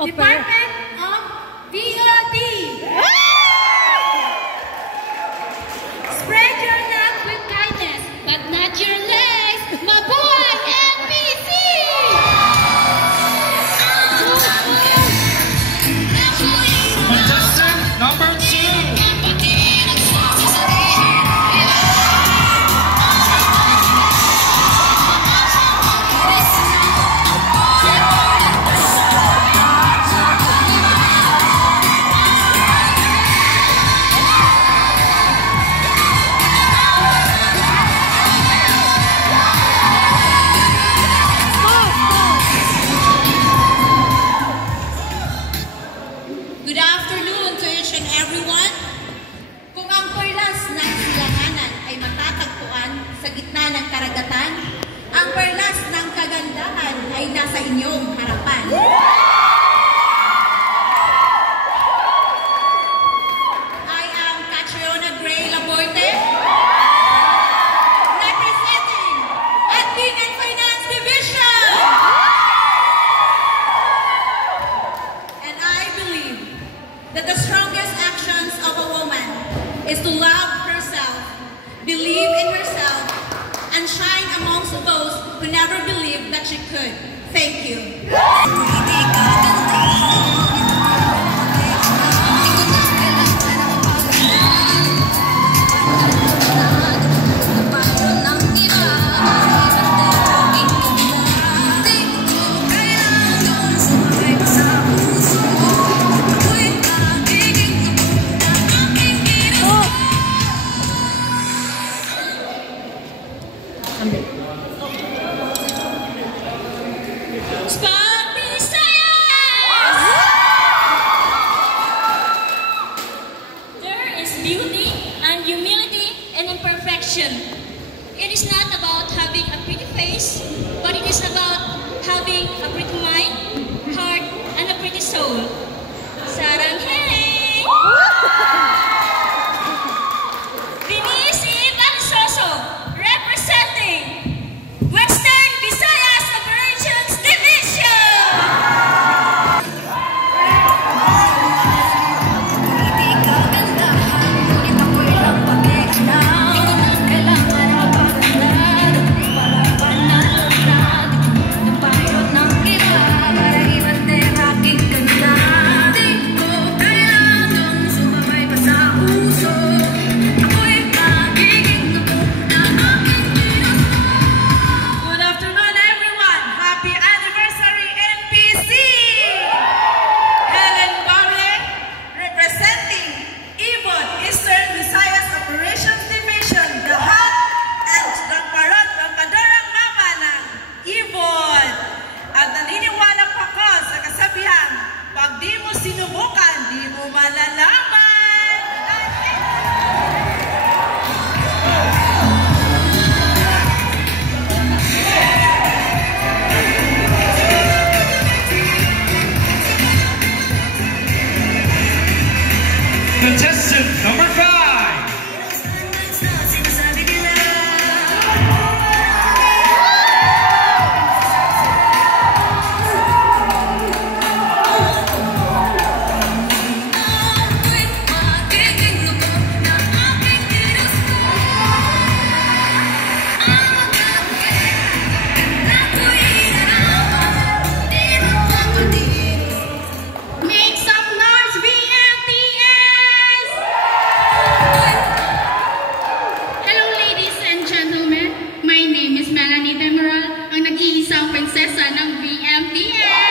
Department of VLT. Spread your love with kindness, but not your legs. Mabuhay NPC! Contestant number 2. Good afternoon to each and everyone. Kung ang perlas ng silanganan ay matatagpuan sa gitna ng karagatan, ang perlas ng kagandahan ay nasa inyong harapan. I am Catriona Gray Laborte, representing Admin and Finance Division. And I believe that the strongest actions of a woman is to love herself, believe in herself, and shine amongst those who never believed that she could. Thank you. There is beauty and humility and imperfection. It is not about having a pretty face, but it is about having a pretty mind, heart, and a pretty soul. Sarang hey! Denise Valisoso, representing Western Visayas Operations Division! Pag di mo sinubukan, di mo malalaman. Contestant number 5. Make some noise, VLTS! Hello ladies and gentlemen, my name is Melanie Demeral, ang nag-iisang prinsesa ng VMTS!